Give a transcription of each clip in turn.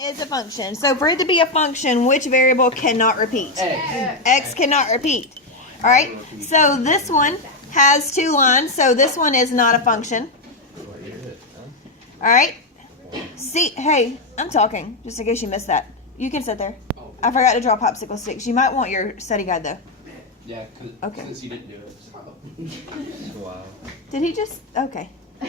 Is a function. So for it to be a function, which variable cannot repeat? X. X cannot repeat. All right. So this one has 2 lines. So this one is not a function. All right. See, hey, I'm talking. Just in case you missed that. You can sit there. I forgot to draw popsicle sticks. You might want your study guide though. Yeah, Okay. since you didn't do it. So. Wow. Did he just? Okay. All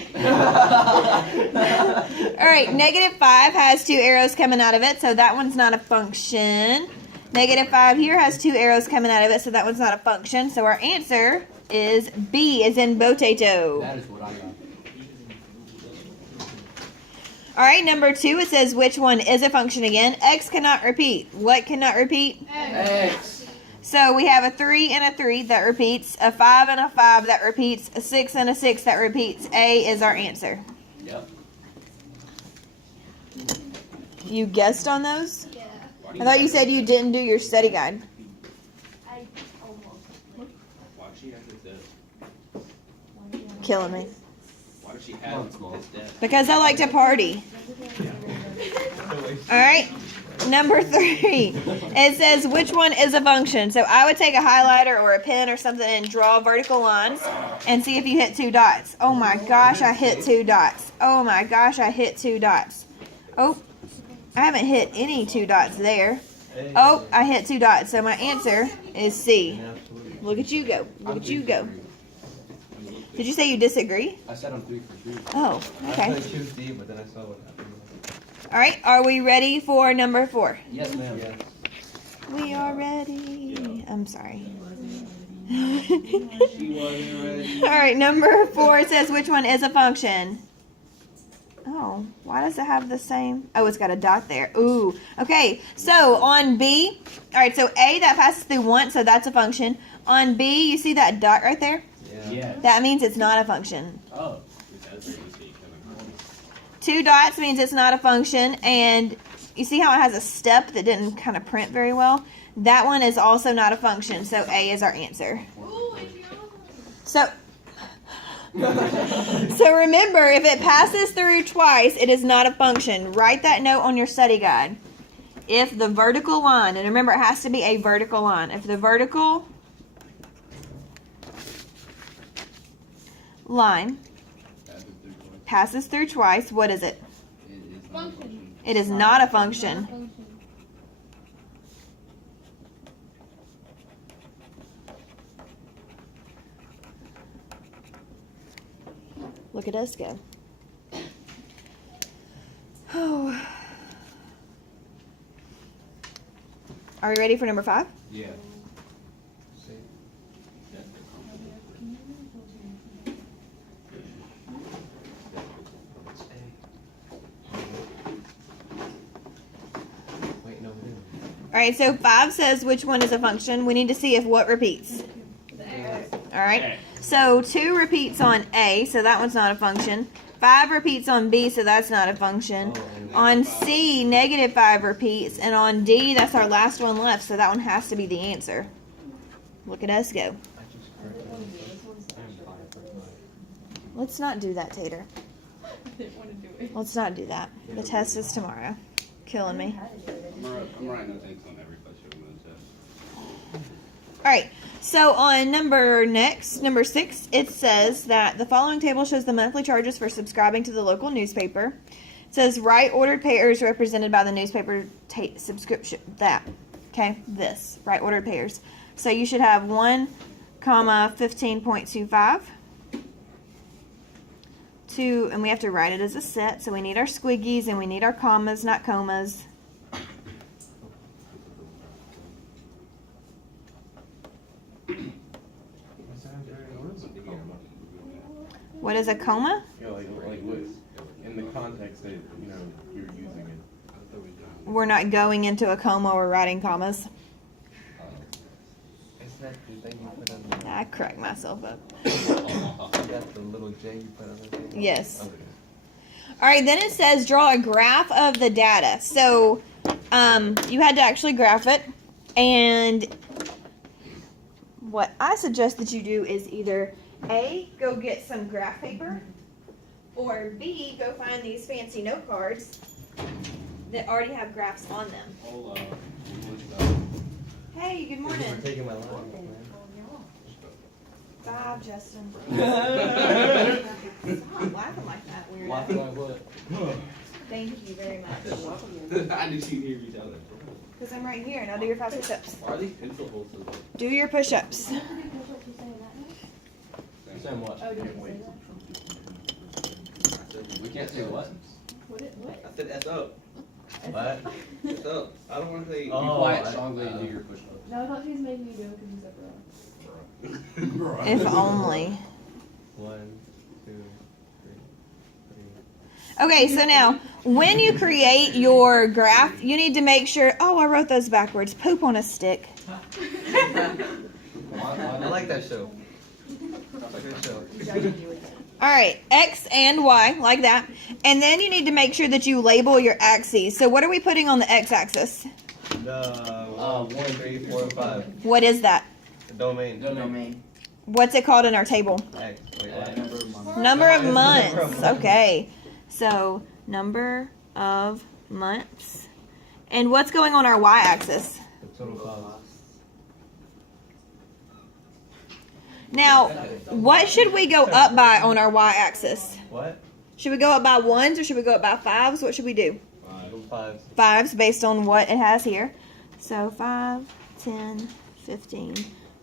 right, -5 has 2 arrows coming out of it, so that one's not a function. -5 here has 2 arrows coming out of it, so that one's not a function. So our answer is B, as in potato. That is what I got. All right, number 2, it says which one is a function again. X cannot repeat. What cannot repeat? X. So we have a 3 and a 3 that repeats, a 5 and a 5 that repeats, a 6 and a 6 that repeats. A is our answer. Yep. You guessed on those? Yeah. I thought you said you didn't do your study guide. I almost. Why does she have this? Killing me. Why does she have this desk? Because I like to party. All right. Number 3. It says which one is a function. So I would take a highlighter or a pen or something and draw vertical lines and see if you hit 2 dots. Oh my gosh, I hit 2 dots. Oh my gosh, I hit 2 dots. Oh, I haven't hit any 2 dots there. Oh, I hit 2 dots. So my answer is C. Look at you go. Look at you go. Did you say you disagree? I said I'm 3 for 3. Oh, okay. I choose D, but then I saw what happened. All right, are we ready for number 4? Yes, ma'am. Yes. We are ready. I'm sorry. She wasn't ready. All right, number 4 says which one is a function. Oh, why does it have the same? Oh, it's got a dot there. Ooh. Okay, so on B, all right, so A, that passes through once, so that's a function. On B, you see that dot right there? Yeah. That means it's not a function. Oh. 2 dots means it's not a function, and you see how it has a step that didn't kind of print very well? That one is also not a function, so A is our answer. Ooh, it's your own. So remember, if it passes through twice, it is not a function. Write that note on your study guide. If the vertical line, and remember it has to be a vertical line, if the vertical line passes through twice, what is it? Function. It is not a function. Look at us go. Oh. Are we ready for number 5? Yeah. Wait, no, it isn't. All right, so 5 says which one is a function. We need to see if what repeats. All right, so 2 repeats on A, so that one's not a function. 5 repeats on B, so that's not a function. On C, -5 repeats, and on D, that's our last one left, so that one has to be the answer. Look at us go. I just corrected it. Let's not do that, Tater. Let's not do that. The test is tomorrow. Killing me. I'm writing things on every question I'm going to test. All right, so on number 6, it says that the following table shows the monthly charges for subscribing to the local newspaper. It says right ordered payers represented by the newspaper subscription. That, okay, this, right ordered payers. So you should have 1, 15.25. 2, and we have to write it as a set, so we need our squiggies and we need our commas, not comas. What is a coma? Yeah, like what, in the context that, you know, you're using it. We're not going into a coma, we're writing commas. Is that the thing you put on the... I crack myself up. Is that the little J you put on the thing? Yes. Okay. All right, then it says draw a graph of the data. So you had to actually graph it. And what I suggest that you do is either A, go get some graph paper, or B, go find these fancy note cards that already have graphs on them. Hold on. Hey, good morning. You're taking my line, man. Stop, Justin. I Stop laughing like that, weirdo. Laughing like what? Thank you very much. did see you reach out. Because I'm right here and I'll do your 5 push-ups. Why are these pencil holes so big? Do your push-ups. You saying what? Oh, did you say that? We can't say what? What? I said S up. What? S up. I don't want to say. Be Oh, quiet I- strongly and do your push-ups. No, I thought she was making you do it because you said bro. If only. 1, 2, 3. Okay, so now, when you create your graph, you need to make sure, oh, I wrote those backwards. Poop on a stick. I like that show. That's a good show. All right, X and Y, like that. And then you need to make sure that you label your axes. So what are we putting on the X-axis? The 1, 3, 4, and 5. What is that? The domain. Domain. What's it called in our table? X. Wait, Number of months. Number of Number of months. months. Okay. So, number of months. And what's going on our Y-axis? The total cost. Now, what should we go up by on our Y-axis? What? Should we go up by 1s or should we go up by 5s? What should we do? 5. 5s based on what it has here. So 5, 10, 15,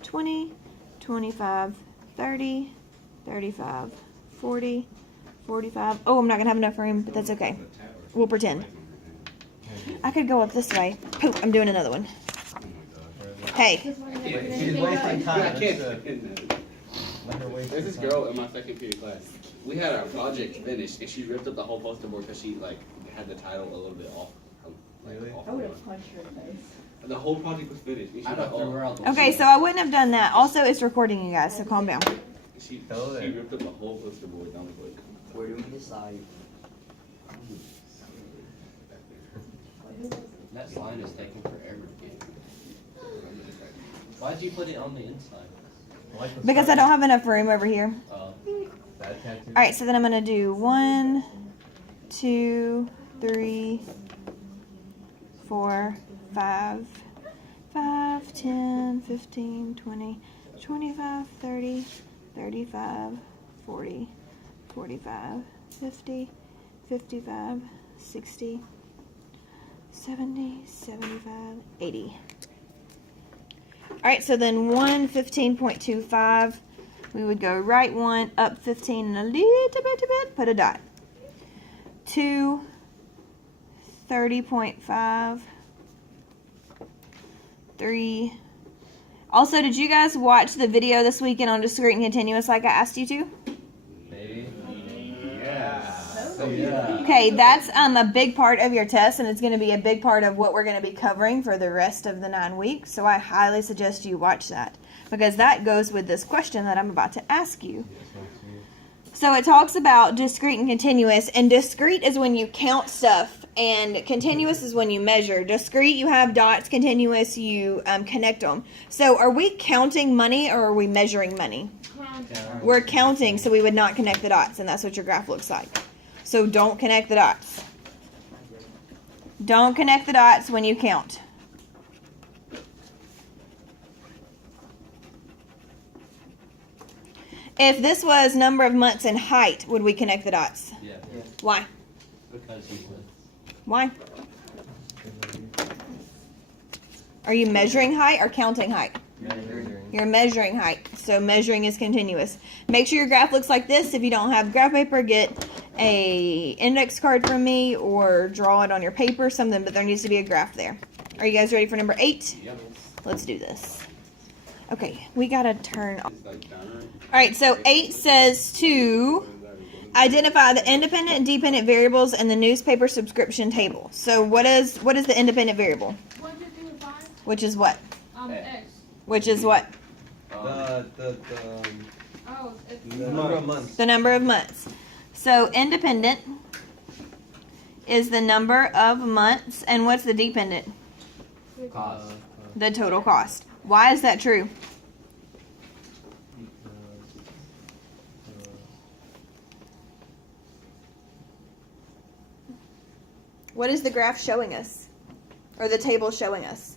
20, 25, 30, 35, 40, 45. Oh, I'm not going to have enough room, but that's okay. We'll pretend. I could go up this way. Poop, I'm doing another one. Hey, She's wasting time. I can't. Let her waste There's this time. girl in my second period class. We had our project finished, and she ripped up the whole poster board because she like had the title a little bit off. Really? Off I would have punched her in the face. the whole project was finished. And she I was like, thought we were out the okay, so I wouldn't have done that. Also, it's recording you guys, so calm down. she Hello there. ripped up the whole poster board. And I was like, Where do we decide? That sign is taking forever to get. Why'd you put it on the inside? Like the Because I sign. don't have enough room over here. That tattoo. Alright, so then I'm going to do 1, 2, 3, 4, 5, 5, 10, 15, 20, 25, 30, 35, 40, 45, 50, 55, 60, 70, 75, 80. Alright, so then 115.25, we would go right 1, up 15 and a little bit, put a dot. 2, 30.5, 3. Also, did you guys watch the video this weekend on discrete and continuous like I asked you to? Maybe. Okay, that's a big part of your test, and it's going to be a big part of what we're going to be covering for the rest of the 9 weeks. So I highly suggest you watch that, because that goes with this question that I'm about to ask you. So it talks about discrete and continuous, and discrete is when you count stuff, and continuous is when you measure. Discrete, you have dots. Continuous, you connect them. So are we counting money or are we measuring money? We're counting, so we would not connect the dots, and that's what your graph looks like. So don't connect the dots. Don't connect the dots when you count. If this was number of months in height, would we connect the dots? Yeah. Why? Because you would. Why? Are you measuring height or counting height? You're measuring height. So measuring is continuous. Make sure your graph looks like this. If you don't have graph paper, get a index card from me or draw it on your paper, something, but there needs to be a graph there. Are you guys ready for number 8? yep. Let's do this. Okay, we gotta turn off. It's like downer. Alright, so 8 says to identify the independent and dependent variables in the newspaper subscription table. So what is the independent variable? 1, 2, 3, 5. Which is what? X. Which is what? Oh, it's The number of months. The number of months. So independent is the number of months, and what's the dependent? Cost. The total cost. Why is that true? What is the graph showing us? Or the table showing us?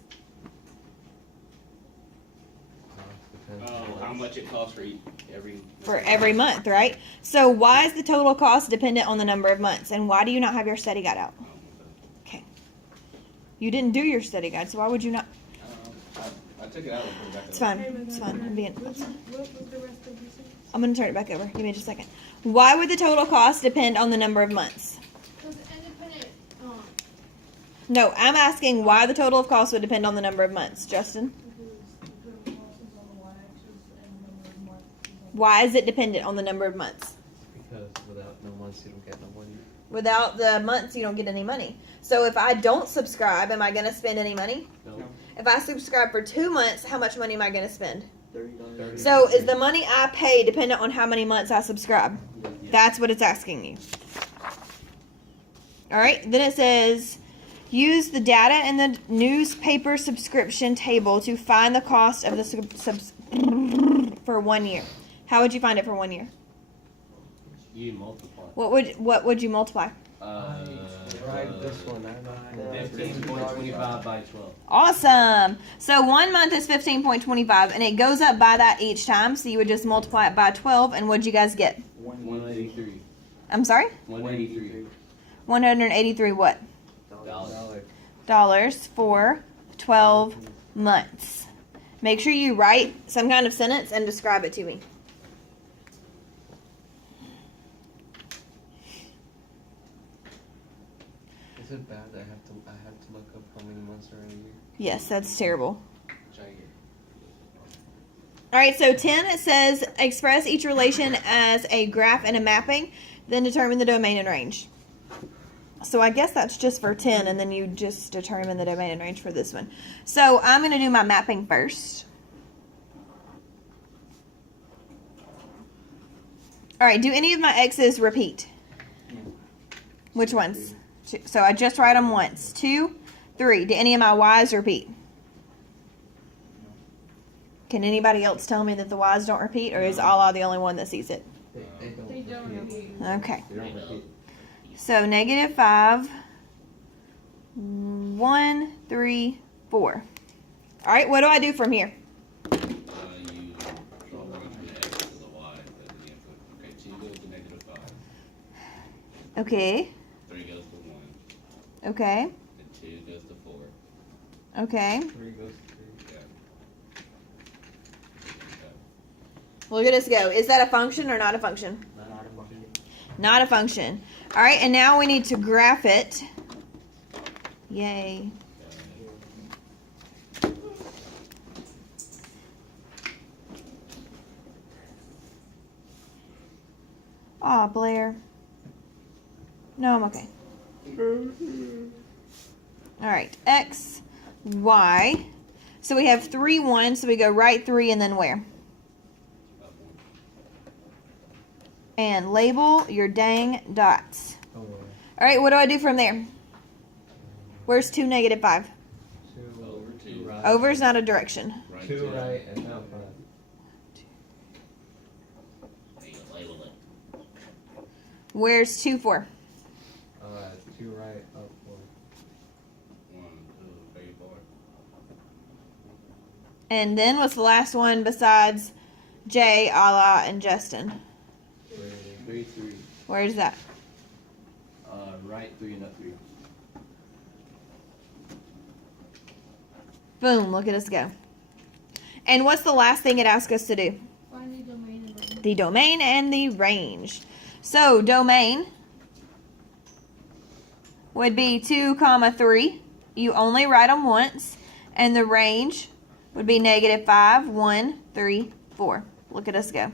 Oh, how much it costs for every. For every month, right? So why is the total cost dependent on the number of months? And why do you not have your study guide out? Okay. You didn't do your study guide, so why would you not? I took it out and put it back. It's fine. It's fine. I'm being. What was the rest of your sentence? I'm gonna turn it back over. Give me just a second. Why would the total cost depend on the number of months? Because independent, No, I'm asking why the total of cost would depend on the number of months. Justin, why is it dependent on the number of months? Because without no months, you don't get no money. Without the months, you don't get any money. So if I don't subscribe, am I gonna spend any money? No. If I subscribe for 2 months, how much money am I gonna spend? $30. So is the money I pay dependent on how many months I subscribe? That's what it's asking you. All right. Then it says, use the data in the newspaper subscription table to find the cost of the for 1 year. How would you find it for 1 year? You multiply. What would you multiply? Right, this one. I know. 15.25 by 12. Awesome. So 1 month is 15.25, and it goes up by that each time. So you would just multiply it by 12, and what'd you guys get? 183. I'm sorry. 183. 183 what? Dollars for 12 months. Make sure you write some kind of sentence and describe it to me. Is it bad that I have to look up how many months are in a year? Yes, that's terrible. Giant. All right, so 10, it says express each relation as a graph and a mapping, then determine the domain and range. So I guess that's just for 10, and then you just determine the domain and range for this one. So I'm going to do my mapping first. All right, do any of my x's repeat? Which ones? So I just write them once. 2, 3. Do any of my y's repeat? Can anybody else tell me that the y's don't repeat, or is Allah the only one that sees it? they don't repeat. Okay. They don't repeat. So -5, 1, 3, 4. All right, what do I do from here? You draw one from the X to the Y as the input. Okay, 2 goes to -5. Okay, 3 goes to 1. okay, And 2 goes to 4. okay. 3 goes to 3. Yeah. Look at us go. Is that a function or not a function? Not a function. All right, and now we need to graph it. Yay. Aw, Blair. No, I'm okay. All right, X, Y. So we have 3, 1, so we go right 3 and then where? And label your dang dots. Oh, well. All right, what do I do from there? Where's 2, -5? 2 Over 2. right. Over's not a direction. Right 2 to- right and now 5. Label it. Where's 2, 4? 2 right up 4. 1, 2, 3, 4. And then what's the last one besides Jay, Allah, and Justin? 3, 3. Where's that? Right 3 and up 3. Boom, look at us go. And what's the last thing it asks us to do? Find the domain and range. The domain and the range. So domain would be 2, 3. You only write them once. And the range would be -5, 1, 3, 4. Look at us go.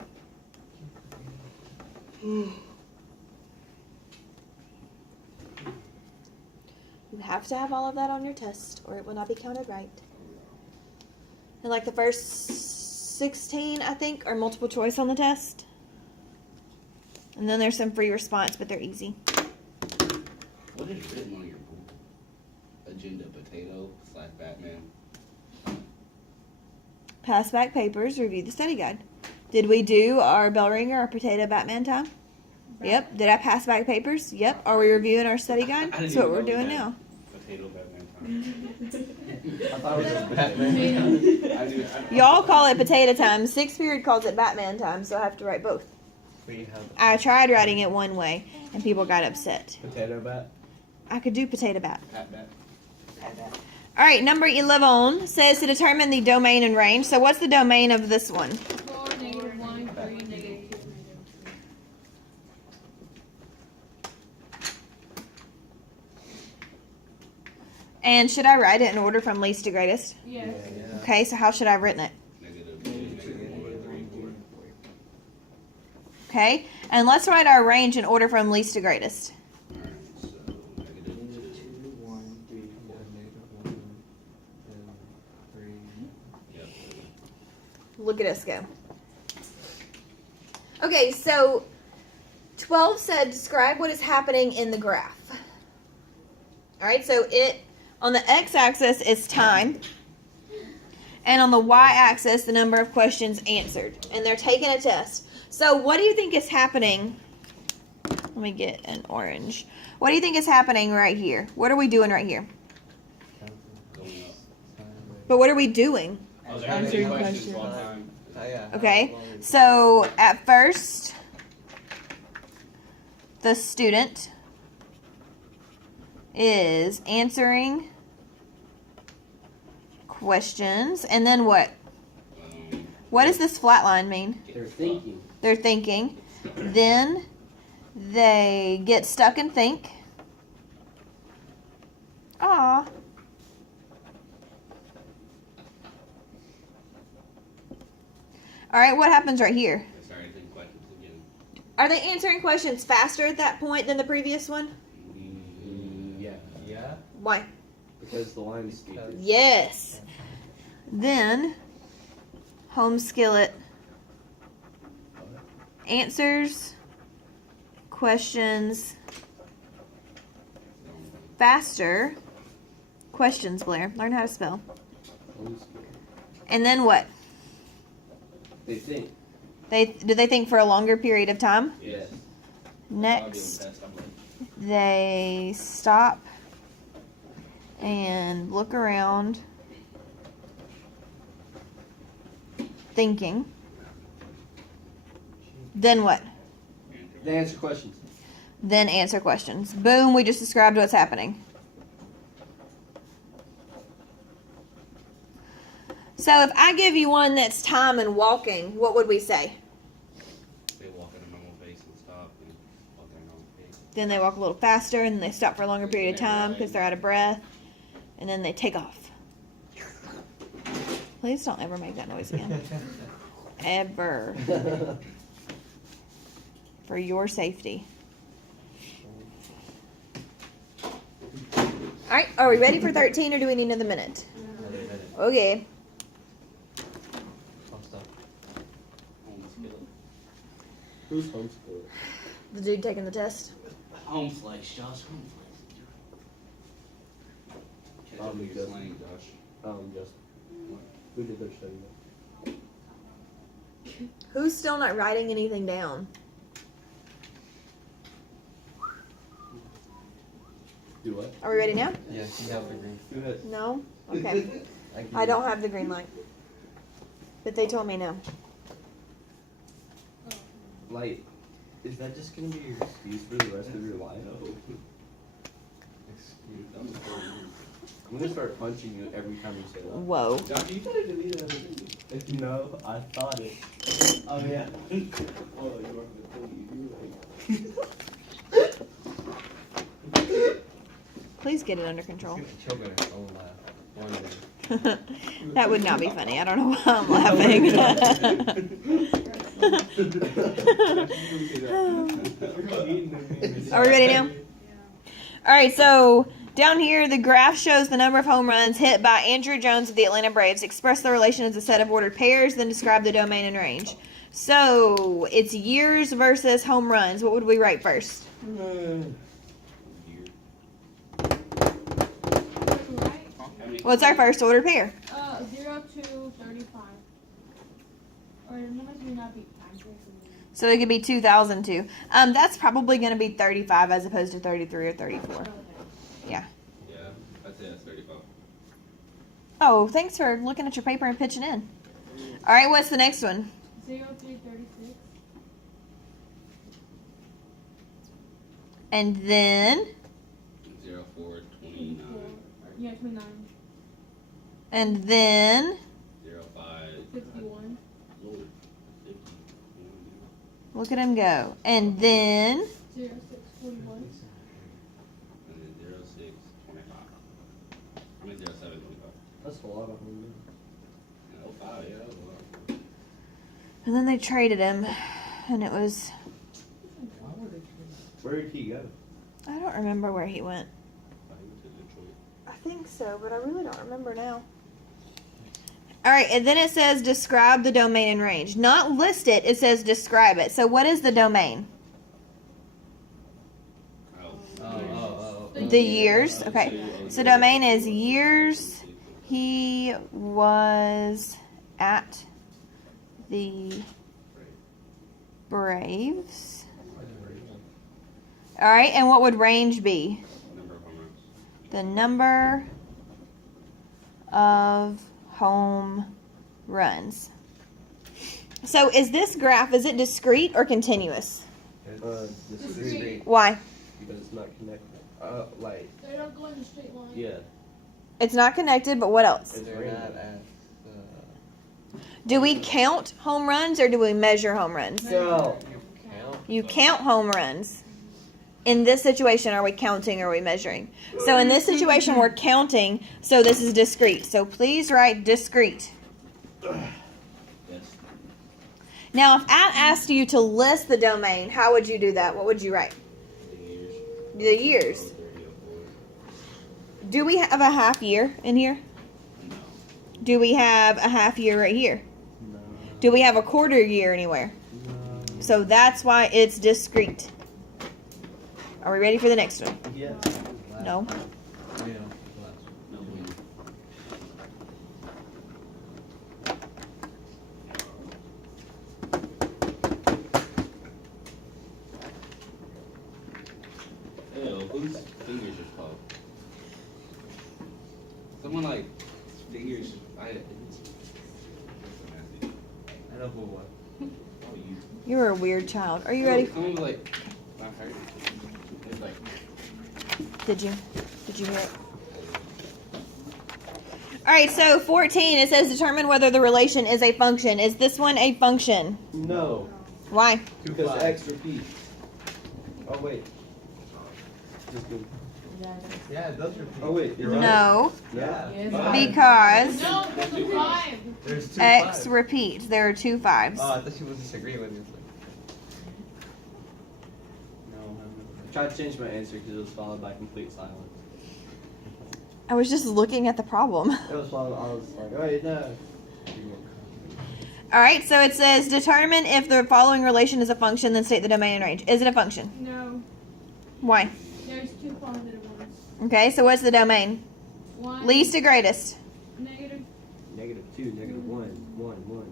You have to have all of that on your test or it will not be counted right. And like the first 16, I think, are multiple choice on the test. And then there's some free response, but they're easy. What is written on your board? Agenda potato / Batman. Pass back papers, review the study guide. Did we do our bell ringer or potato Batman time? Yep. Did I pass back papers? Yep. Are we reviewing our study guide? I didn't That's what even we're know we doing had now. Potato Batman time. I thought it was just Batman. I knew. Y'all call it potato time. Sixth period calls it Batman time, so I have to write both. We have I tried writing it one way, and people got upset. Potato bat. I could do potato bat. Pat Bat. All right, number 11 says to determine the domain and range. So what's the domain of this one? 4, -1, 3, -2. And should I write it in order from least to greatest? Yes. Okay, so how should I have written it? Negative 2, -1, 3, 4. Okay, and let's write our range in order from least to greatest. Alright, so negative 2. 1, 3, 4, -1, and 3. Yep. Look at us go. Okay, so 12 said describe what is happening in the graph. All right, so it on the x-axis is time, and on the y-axis the number of questions answered, and they're taking a test. So what do you think is happening? Let me get an orange. What do you think is happening right here? What are we doing right here? Going up. But what are we doing? Oh, they're answering questions one time. Oh, yeah. Okay, so at first, the student is answering questions, and then what? What does this flat line mean? They're thinking. They're thinking. Then they get stuck and think. Aw. All right, what happens right here? They started thinking questions again. Are they answering questions faster at that point than the previous one? Yeah. Yeah? Why? Because the line is steeper. Yes. Then, home skillet answers questions faster. Questions, Blair. Learn how to spell. And then what? They think. Do they think for a longer period of time? Yes. Next, I'll give them a test, I'm like, they stop and look around, thinking. Then what? They answer questions. Then answer questions. Boom, we just described what's happening. So if I give you one that's time and walking, what would we say? they walk at a normal pace and stop and walk at a normal pace. Then they walk a little faster and they stop for a longer period of time because they're out of breath. And then they take off. Please don't ever make that noise again. Ever. For your safety. Alright, are we ready for 13 or do we need another minute? Okay. I'll stop. Home skillet. Who's homeschooled? The dude taking the test. Home slice, Josh. Home slice. Catch up with your slang, Josh. Just who did their study? Who's still not writing anything down? Do what? Are we ready now? Yes, you have the green. Go ahead. No? Okay. I don't have the green light. But they told me no. Light. Is that just gonna be your excuse for the rest of your life? Excuse. I'm gonna start punching you every time you say that. Whoa. Josh, you gotta delete that, didn't you? No, I thought it. Oh, yeah. Oh, you are the Please get it under control. She'll get her own laugh one day. That would not be funny. I don't know why I'm laughing. Are we ready now? All right, so down here, the graph shows the number of home runs hit by Andrew Jones of the Atlanta Braves. Express the relation as a set of ordered pairs, then describe the domain and range. So it's years versus home runs. What would we write first? Right? What's our first ordered pair? 0 to 35. Or the numbers may not be accurate. So it could be 2002. That's probably going to be 35 as opposed to 33 or 34. Yeah. Yeah, I'd say that's 35. Oh, thanks for looking at your paper and pitching in. All right, what's the next one? 0336. And then, 0429. Yeah, 29. and then, 05. 51. look at him go. And then, 0641. And then 0625. I mean 0725. That's a lot of them. And 05, yeah, that was a lot. and then they traded him. And it was, Where did he go? I don't remember where he went. I went to Detroit. I think so, but I really don't remember now. All right, and then it says describe the domain and range. Not list it, it says describe it. So what is the domain? Oh. The years. Okay. So domain is years he was at the Braves. All right, and what would range be? Number of home runs. The number of home runs. So is this graph, is it discrete or continuous? Discrete. Why? Because it's not connected. Like, They don't go in a straight line. yeah. It's not connected, but what else? It's They're random. not at the. Do we count home runs or do we measure home runs? So, Count. You count home runs. In this situation, are we counting or are we measuring? So in this situation, we're counting, so this is discrete. So please write discrete. Yes. Now, if I asked you to list the domain, how would you do that? What would you write? The years. The years. Do we have a half year in here? No. Do we have a half year right here? no. Do we have a quarter year anywhere? No. So that's why it's discrete. Are we ready for the next one? Yes. No. Yeah. No. Ew, whose fingers are called? Someone like fingers. I I know who won. Oh, you. You're a weird child. Are you ready? Someone was like. I heard it. It was like. Did you? Did you hear it? All right, so 14, it says determine whether the relation is a function. Is this one a function? No. Why? Because X repeats. Oh, wait. Just go. Yeah, it does repeat. Oh, wait. It does? No, Yeah. because No, there's a 5. There's two X fives. repeats. There are two fives. Oh, I thought she was disagreeing with you. No, I tried to change my answer because it was followed by complete silence. I was just looking at the problem. It was followed. I was like, wait, no. All right, so it says determine if the following relation is a function, then state the domain and range. Is it a function? No, Why? there's 2 positive ones. Okay, so what's the domain? 1 Least to greatest. negative, -2, -1, 1, 1.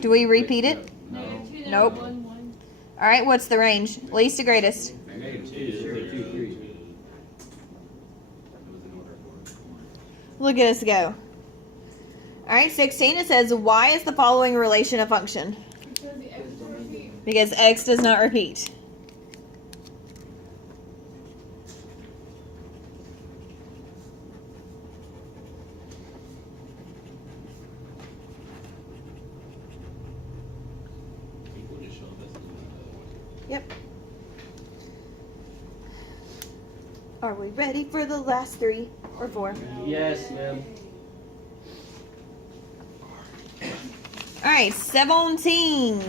Do we repeat it? negative 2, Nope. negative 1, 1. All right, what's the range? Least to greatest. -2, 3. Look at us go. All right, 16, it says, why is the following relation a function? Because the X will repeat. Because X does not repeat. People just show up as another one. Yep. Are we ready for the last 3 or 4? Yes, ma'am. All right, 17.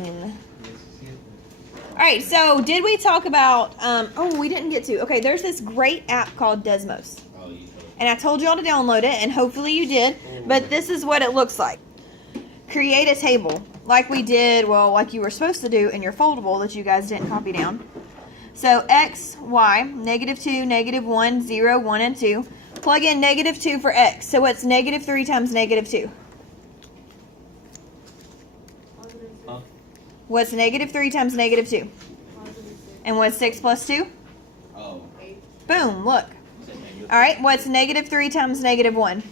All right, so did we talk about, oh, we didn't get to. Okay, there's this great app called Desmos. Oh, you told. And I told y'all to download it, and hopefully you did. But this is what it looks like. Create a table, like we did, well, like you were supposed to do in your foldable that you guys didn't copy down. So X, Y, -2, -1, 0, 1, and 2. Plug in -2 for X. So what's -3 times -2? What's negative 3 times negative 2? Positive 6. And what's 6 plus 2? Oh. 8. Boom, look. You said negative. All right, what's negative 3 times negative 1?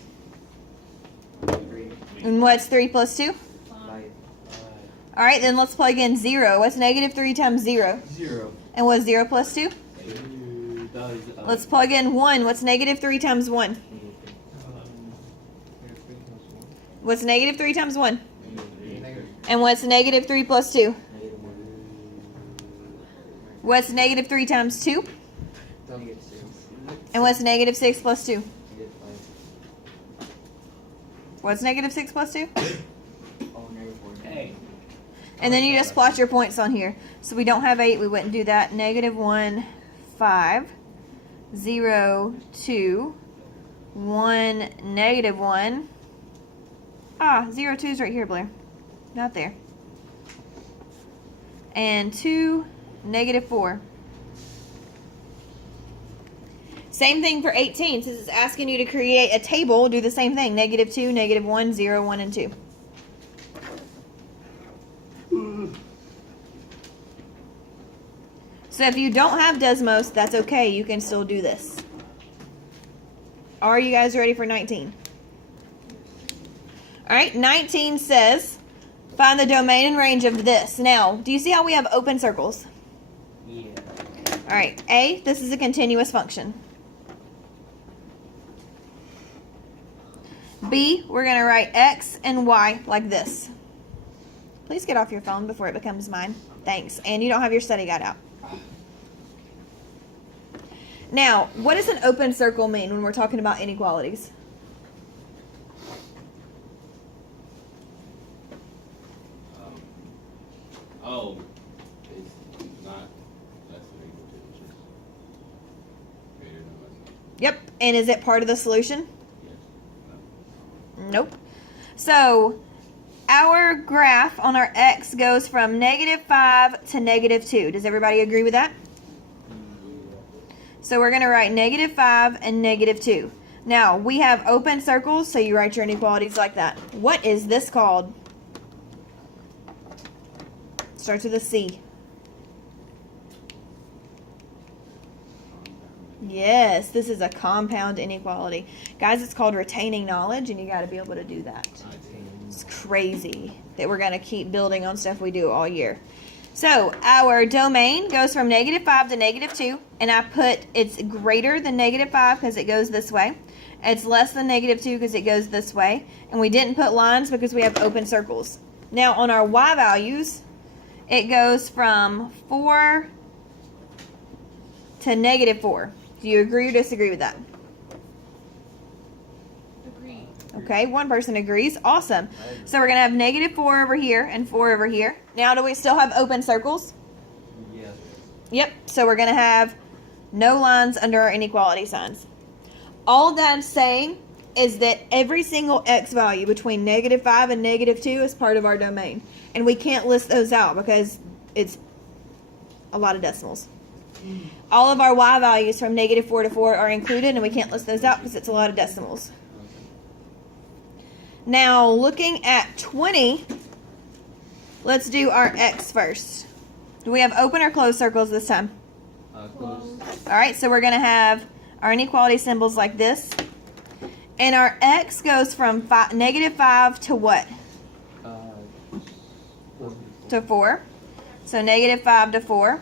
3, And what's 3 plus 2? 5. 5, All right, then let's plug in 0. What's negative 3 times 0? 0. And what's 0 plus 2? Let's plug in 1. What's negative 3 times 1? What's negative 3 times 1? And what's negative 3 plus 2? What's negative 3 times 2? And what's negative 6 plus 2? What's negative 6 plus 2? Hey. And then you just plot your points on here. So we don't have 8, we wouldn't do that. Negative 1, 5, 0, 2, 1, negative 1. 0, 2 is right here, Blair. Not there. And 2, negative 4. Same thing for 18. Since it's asking you to create a table, do the same thing. Negative 2, negative 1, 0, 1, and 2. So if you don't have Desmos, that's okay. You can still do this. Are you guys ready for 19? All right, 19 says, find the domain and range of this. Now, do you see how we have open circles? Yeah. All right, A, this is a continuous function. B, we're going to write X and Y like this. Please get off your phone before it becomes mine. Thanks. And you don't have your study guide out. Now, what does an open circle mean when we're talking about inequalities? Oh, it's not less than or equal to, it's just greater than or less than. Yep. And is it part of the solution? Yes. Nope. So, our graph on our X goes from negative 5 to negative 2. Does everybody agree with that? So we're going to write negative 5 and negative 2. Now, we have open circles, so you write your inequalities like that. What is this called? Starts with a C. Yes, this is a compound inequality. Guys, it's called retaining knowledge, and you got to be able to do that. It's crazy that we're going to keep building on stuff we do all year. So, our domain goes from negative 5 to negative 2, and I put it's greater than negative 5 because it goes this way. It's less than negative 2 because it goes this way. And we didn't put lines because we have open circles. Now, on our y values, it goes from 4 to negative 4. Do you agree or disagree with that? Agree. Okay, one person agrees. Awesome. So we're going to have negative 4 over here and 4 over here. Now, do we still have open circles? Yeah. Yep. So we're going to have no lines under our inequality signs. All that's saying is that every single x value between negative 5 and negative 2 is part of our domain. And we can't list those out because it's a lot of decimals. All of our y values from negative 4 to 4 are included, and we can't list those out because it's a lot of decimals. Now, looking at 20, let's do our x first. Do we have open or closed circles this time? Close. All right, so we're going to have our inequality symbols like this. And our x goes from negative 5 to what? To 4. So negative 5 to 4.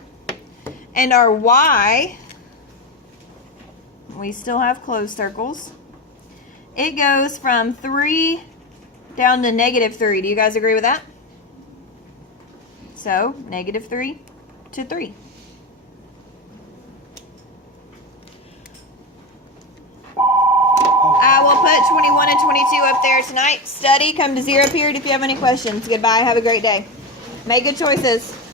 And our y, we still have closed circles. It goes from 3 down to negative 3. Do you guys agree with that? So, negative 3 to 3. I will put 21 and 22 up there tonight. Study, come to 0 period if you have any questions. Goodbye. Have a great day. Make good choices.